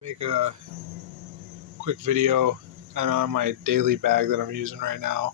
Make a quick video kind of on my daily bag that I'm using right now.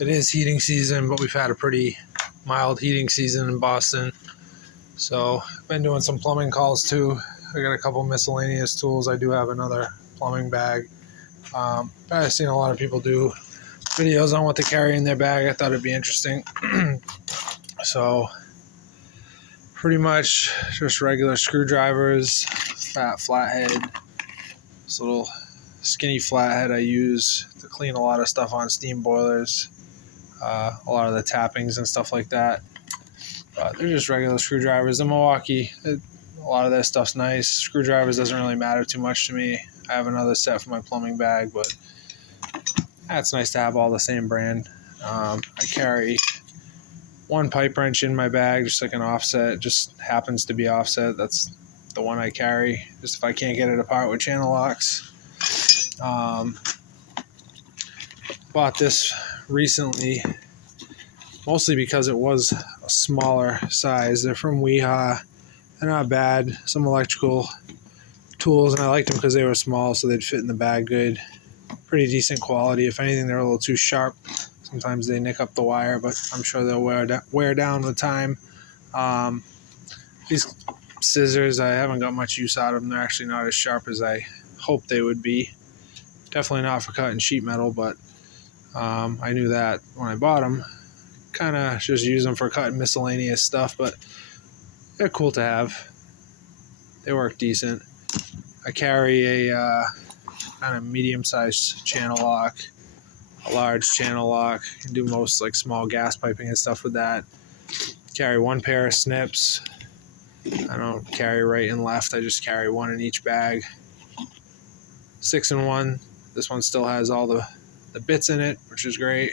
It is heating season, but we've had a pretty mild heating season in Boston. So I've been doing some plumbing calls too. I got a couple miscellaneous tools. I do have another plumbing bag. I've seen a lot of people do videos on what they carry in their bag. I thought it'd be interesting. So pretty much just regular screwdrivers, fat flathead, this little skinny flathead I use to clean a lot of stuff on steam boilers, a lot of the tappings and stuff like that. They're just regular screwdrivers. The Milwaukee, a lot of their stuff's nice. Screwdrivers doesn't really matter too much to me. I have another set for my plumbing bag, but it's nice to have all the same brand. I carry one pipe wrench in my bag, just like an offset. It just happens to be offset. That's the one I carry, just if I can't get it apart with channel locks. Bought this recently, mostly because it was a smaller size. They're from Weha. They're not bad. Some electrical tools, and I liked them because they were small, so they'd fit in the bag good. Pretty decent quality. If anything, they're a little too sharp. Sometimes they nick up the wire, but I'm sure they'll wear down with time. These scissors, I haven't got much use out of them. They're actually not as sharp as I hoped they would be. Definitely not for cutting sheet metal, but I knew that when I bought them. Kind of just use them for cutting miscellaneous stuff, but they're cool to have. They work decent. I carry a kind of medium-sized channel lock, a large channel lock. I can do most like small gas piping and stuff with that. Carry one pair of snips. I don't carry right and left. I just carry one in each bag. 6-in-1. This one still has all the bits in it, which is great.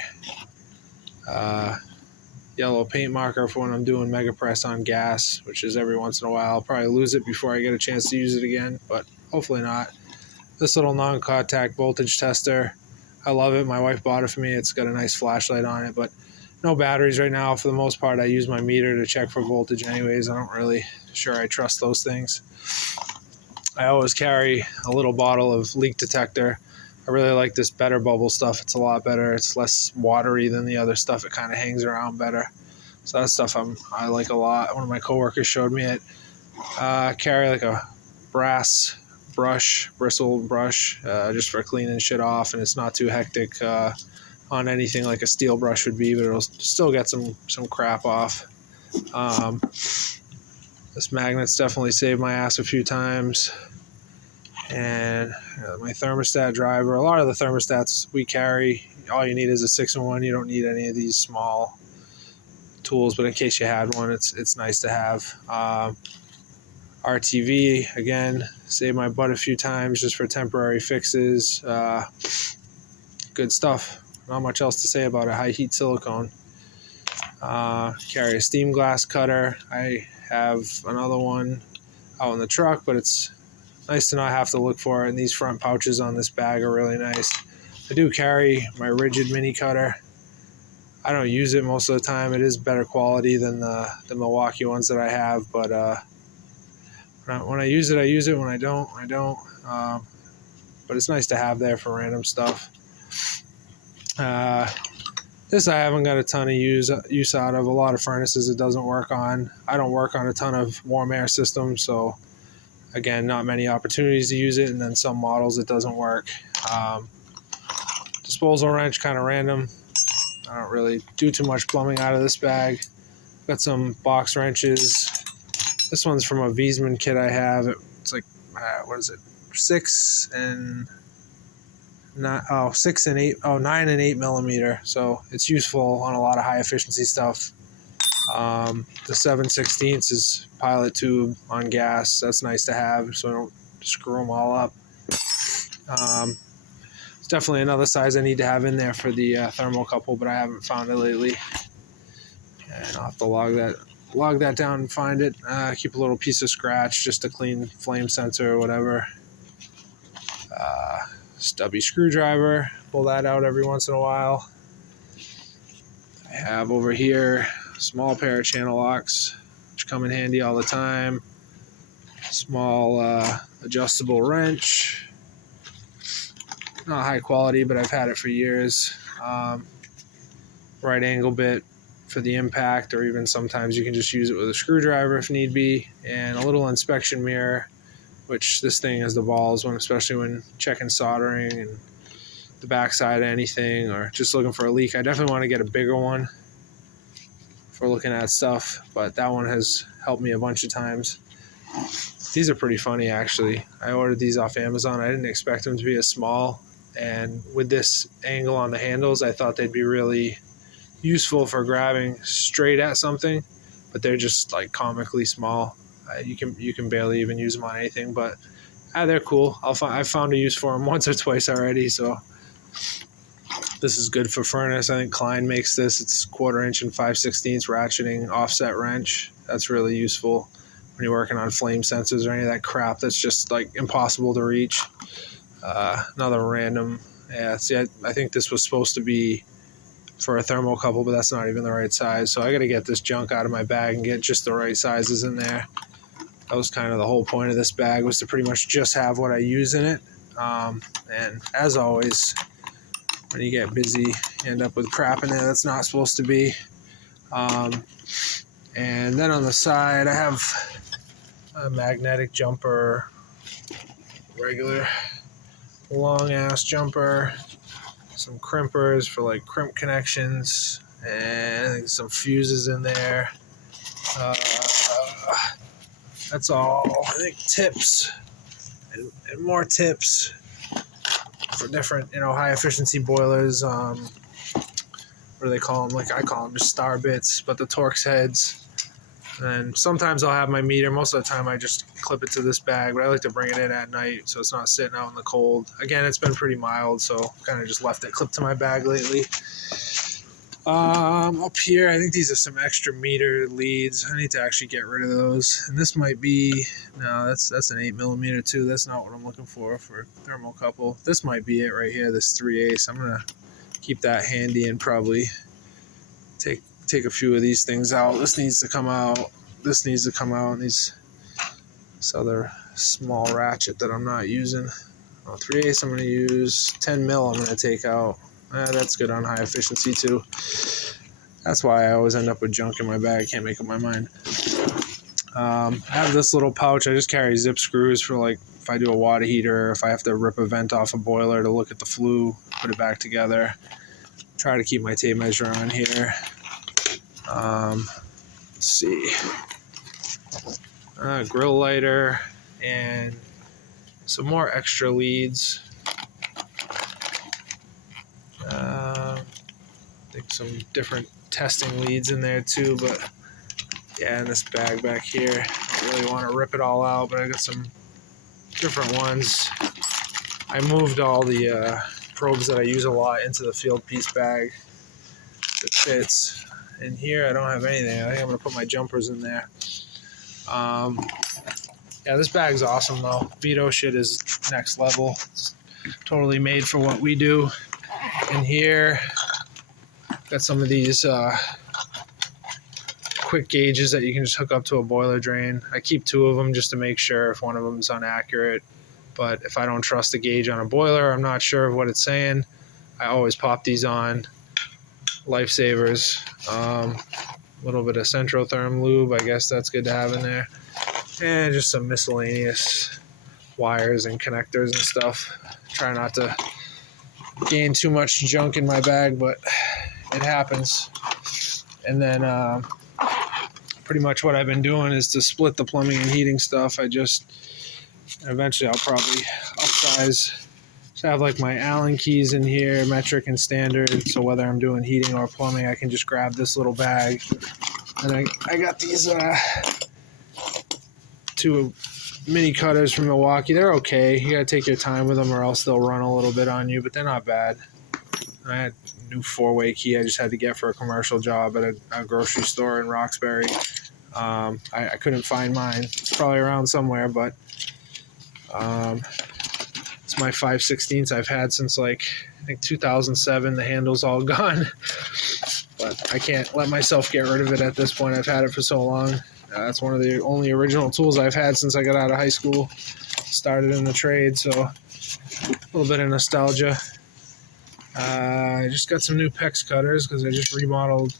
Yellow paint marker for when I'm doing mega press on gas, which is every once in a while. I'll probably lose it before I get a chance to use it again, but hopefully not. This little non-contact voltage tester, I love it. My wife bought it for me. It's got a nice flashlight on it, but no batteries right now. For the most part, I use my meter to check for voltage anyways. I don't really sure I trust those things. I always carry a little bottle of leak detector. I really like this Better Bubble stuff. It's a lot better. It's less watery than the other stuff. It kind of hangs around better. So that stuff I like a lot. One of my coworkers showed me it. Carry like a brass brush, bristle brush, just for cleaning shit off, and it's not too hectic on anything like a steel brush would be, but it'll still get some crap off. This magnet's definitely saved my ass a few times. And my thermostat driver. A lot of the thermostats we carry, all you need is a 6-in-1. You don't need any of these small tools, but in case you had one, it's nice to have. RTV, again, saved my butt a few times just for temporary fixes. Good stuff. Not much else to say about it. High heat silicone. Carry a steam glass cutter. I have another one out in the truck, but it's nice to not have to look for it, and these front pouches on this bag are really nice. I do carry my rigid mini cutter. I don't use it most of the time. It is better quality than the Milwaukee ones that I have, but when I use it, I use it. When I don't, I don't. But it's nice to have there for random stuff. This I haven't got a ton of use out of. A lot of furnaces it doesn't work on. I don't work on a ton of warm air systems, so again, not many opportunities to use it, and then some models it doesn't work. Disposal wrench, kind of random. I don't really do too much plumbing out of this bag. Got some box wrenches. This one's from a Wiesmann kit I have. It's like, what is it? 9 and 8 millimeter. So it's useful on a lot of high efficiency stuff. The 7/16 is pilot tube on gas. That's nice to have, so I don't screw them all up. It's definitely another size I need to have in there for the thermocouple, but I haven't found it lately. And I'll have to log that down and find it. Keep a little piece of scratch just to clean flame sensor or whatever. Stubby screwdriver. Pull that out every once in a while. I have over here a small pair of channel locks, which come in handy all the time. Small adjustable wrench. Not high quality, but I've had it for years. Right angle bit for the impact, or even sometimes you can just use it with a screwdriver if need be. And a little inspection mirror, which this thing has the balls when, especially when checking soldering and the backside of anything, or just looking for a leak. I definitely want to get a bigger one for looking at stuff, but that one has helped me a bunch of times. These are pretty funny, actually. I ordered these off Amazon. I didn't expect them to be as small, and with this angle on the handles, I thought they'd be really useful for grabbing straight at something, but they're just like comically small. You can barely even use them on anything, but they're cool. I've found a use for them once or twice already, so this is good for furnace. I think Klein makes this. It's 1/4 inch and 5/16 ratcheting offset wrench. That's really useful when you're working on flame sensors or any of that crap that's just like impossible to reach. Another random, see, I think this was supposed to be for a thermocouple, but that's not even the right size. So I got to get this junk out of my bag and get just the right sizes in there. That was kind of the whole point of this bag, was to pretty much just have what I use in it. And as always, when you get busy, you end up with crap in there that's not supposed to be. And then on the side, I have a magnetic jumper, regular long ass jumper, some crimpers for like crimp connections, and I think some fuses in there. That's all. I think tips and more tips for different, high efficiency boilers. What do they call them? Like I call them just star bits, but the Torx heads. And sometimes I'll have my meter. Most of the time I just clip it to this bag, but I like to bring it in at night so it's not sitting out in the cold. Again, it's been pretty mild, so kind of just left it clipped to my bag lately. Up here, I think these are some extra meter leads. I need to actually get rid of those. And this might be, no, that's an 8mm too. That's not what I'm looking for thermocouple. This might be it right here, this 3/8. I'm going to keep that handy and probably take a few of these things out. This needs to come out. This needs to come out. And this other small ratchet that I'm not using. 3/8 I'm going to use. 10mm I'm going to take out. That's good on high efficiency too. That's why I always end up with junk in my bag. I can't make up my mind. I have this little pouch. I just carry zip screws for like if I do a water heater, if I have to rip a vent off a boiler to look at the flue, put it back together. Try to keep my tape measure on here. Let's see. Grill lighter and some more extra leads. I think some different testing leads in there too, but yeah, in this bag back here, I don't really want to rip it all out, but I got some different ones. I moved all the probes that I use a lot into the field piece bag that fits. In here, I don't have anything. I think I'm going to put my jumpers in there. Yeah, this bag's awesome though. Veto shit is next level. It's totally made for what we do. In here, got some of these quick gauges that you can just hook up to a boiler drain. I keep 2 of them just to make sure if one of them is inaccurate. But if I don't trust the gauge on a boiler, I'm not sure of what it's saying, I always pop these on. Lifesavers. A little bit of Centrotherm lube. I guess that's good to have in there. And just some miscellaneous wires and connectors and stuff. Try not to gain too much junk in my bag, but it happens. And then pretty much what I've been doing is to split the plumbing and heating stuff. Eventually I'll probably upsize. So I have like my Allen keys in here, metric and standard. So whether I'm doing heating or plumbing, I can just grab this little bag. And I got these 2 mini cutters from Milwaukee. They're okay. You gotta take your time with them or else they'll run a little bit on you, but they're not bad. I had a new 4-way key I just had to get for a commercial job at a grocery store in Roxbury. I couldn't find mine. It's probably around somewhere, but it's my 5/16 I've had since like I think 2007. The handle's all gone, but I can't let myself get rid of it at this point. I've had it for so long. That's one of the only original tools I've had since I got out of high school. started in the trade, so a little bit of nostalgia. I just got some new PEX cutters because I just remodeled,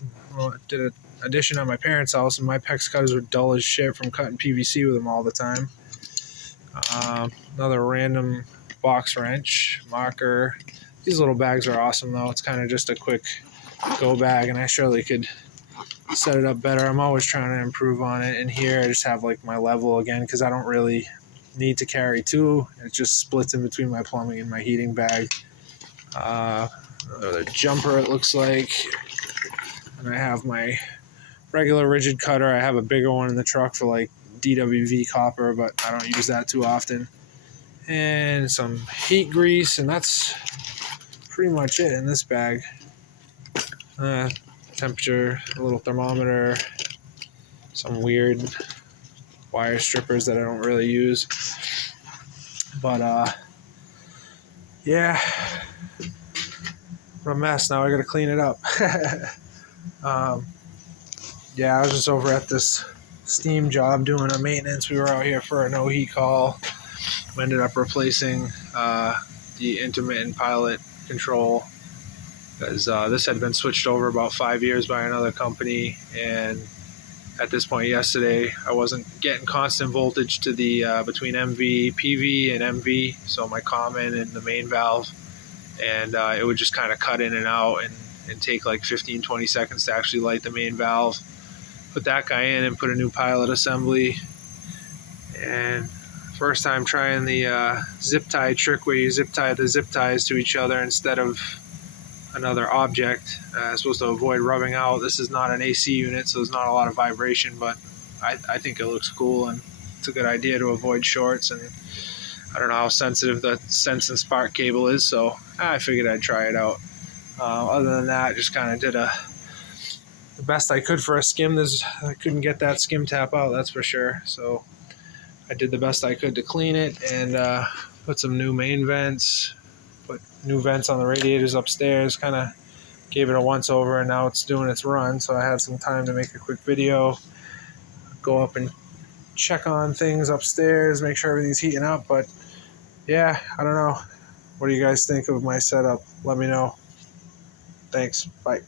did an addition at my parents' house, and my PEX cutters were dull as shit from cutting PVC with them all the time. Another random box wrench, marker. These little bags are awesome though. It's kind of just a quick go bag, and I surely could set it up better. I'm always trying to improve on it. And here I just have like my level again because I don't really need to carry two. It just splits in between my plumbing and my heating bag. Another jumper, it looks like. And I have my regular rigid cutter. I have a bigger one in the truck for like DWV copper, but I don't use that too often. And some heat grease, and that's pretty much it in this bag. Temperature, a little thermometer, some weird wire strippers that I don't really use. But yeah, what a mess. Now I gotta clean it up. Yeah, I was just over at this steam job doing a maintenance. We were out here for a no heat call. We ended up replacing the intermittent pilot control because this had been switched over about 5 years by another company, and at this point yesterday I wasn't getting constant voltage to the between MV, PV, and MV, so my common and the main valve, and it would just kind of cut in and out and take like 15-20 seconds to actually light the main valve. Put that guy in and put a new pilot assembly, and first time trying the zip tie trick where you zip tie the zip ties to each other instead of another object. It's supposed to avoid rubbing out. This is not an AC unit, so there's not a lot of vibration, but I think it looks cool, and it's a good idea to avoid shorts. And I don't know how sensitive the sense and spark cable is, so I figured I'd try it out. Other than that, just kind of did the best I could for a skim. I couldn't get that skim tap out, that's for sure, so I did the best I could to clean it, and put some new main vents, put new vents on the radiators upstairs, kind of gave it a once over, and now it's doing its run, so I had some time to make a quick video, go up and check on things upstairs, make sure everything's heating up. But yeah, I don't know. What do you guys think of my setup? Let me know. Thanks. Bye.